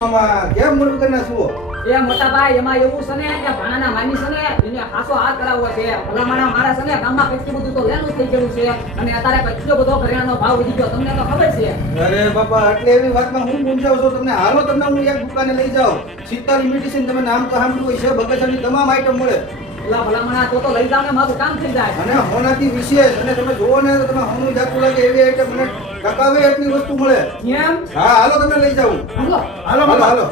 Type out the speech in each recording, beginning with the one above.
કેમ મોટું કરી નાખવું? એ મોટા ભાઈ એમાં એવું છે ને કે ભાણાના મામી છે ને એને હાસો હાથ કરાવવો છે. ભલામણા મારા છે ને ગામમાં કેટલું બધું તો લેનું થઈ ગયું છે અને અત્યારે કેટલો બધો ઘરેણાનો ભાવ વધી ગયો તમને તો ખબર છે. અરે બાપા એટલે એવી વાતમાં હું સમજાવું છું તમને. હાલો તમને હું એક દુકાને લઈ જાઉં. શીતળ મેડિસિન તમે નામ તો સાંભળ્યું છે. બગસરની તમામ આઈટમ મળે. પેલા ભલામણા તો લઈ જાવ ને મારું કામ થઈ જાય. અને હોનાથી વિશેષ અને તમે જોવો ને તો તમે હોનું જાતું લાગે એવી આઈટમ મને ટકાવે એટલી વસ્તુ મળે. કેમ? હા હાલો તમને લઈ જાઉં. હાલો હાલો બાપા હાલો.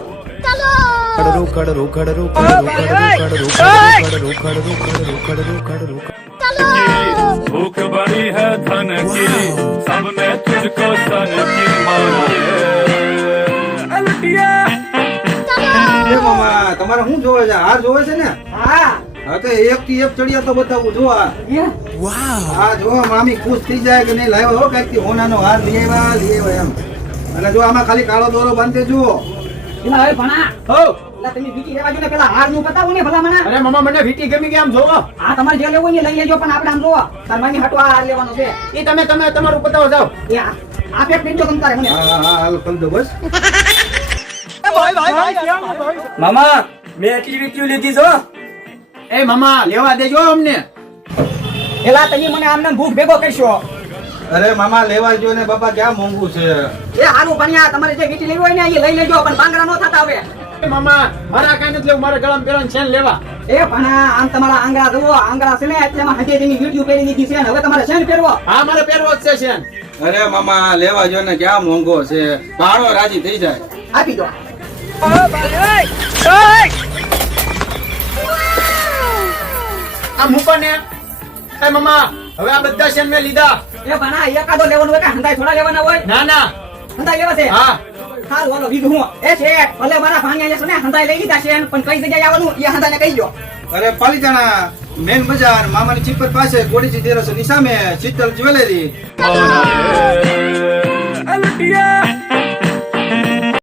भूख बड़ी है धन की सबने तुझको सन की माना એ મામા તમારે શું જોવે છે? હાર જોવે છે ને? હા હા તો એક થી એક ચડિયા તો બતાવું. જો આ હા જો મામી ખુશ થઈ જાય કે નહીં લાવ્યો હો કઈક હોનાનો હાર લઈ આવ્યા એમ. અને જો આમાં ખાલી કાળો દોરો બાંધે જુઓ. પેલા હવે ભણા હો પેલા તમે વીટી રહેવા દો ને પેલા હાર નું બતાવો ને ભલામણા. અરે મમ્મા મને વીટી ગમી કે આમ જોવો આ તમારે જે લેવું હોય ને લઈ લેજો પણ આપણે આમ જોવો તાર માની હટો આ હાર લેવાનો છે. એ તમે તમારું પતાવો જાઓ એ આ પેક પીજો તમ તારે મને. હા હા હાલ કરી દો બસ. મામા મેં એટલી વીટીઓ લીધી છો. એ મમ્મા લેવા દેજો અમને. પેલા તમે મને આમને ભૂખ ભેગો કરશો. અરે મામા લેવા જો ને બાપા ક્યાં મોંઘું છે. એ હારું ભણ્યા તમારે જે વીટી લેવી હોય ને એ લઈ લેજો પણ બાંગડા નો થતા હવે. એ મમ્મા મારા કાંઈ નથી લેવું. મારા ગળામાં પહેરવાનું છે ને લેવા. એ ભણા આમ તમારા આંગળા જુઓ આંગળા છે ને એટલે એમાં હજે તેની વીડિયો પહેરી દીધી છે ને હવે તમારે શેન પહેરવો. હા મારે પહેરવો જ છે શેન. અરે મામા લેવા જો ને ક્યાં મોંઘો છે. ભાડો રાજી થઈ જાય. આપી દો. આ મૂકો ને. એ મમ્મા હવે આ બધા શેન મેં લીધા. એ ભણા એકાદો લેવાનો હોય કે હંધાઈ થોડા લેવાના હોય. ના ના હંધાઈ લેવા છે. હા હાલ વાલો બીજું હું એ છે ભલે મારા ભાણિયા છે ને હંધાઈ લઈ લીધા છે પણ કઈ જગ્યાએ આવવાનું એ હંધાઈને કહી દો. અરે પાલીતાણા મેન બજાર મામાની ચીપર પાસે ગોડીજી તેરસ ની સામે શીતલ જ્વેલરી. माना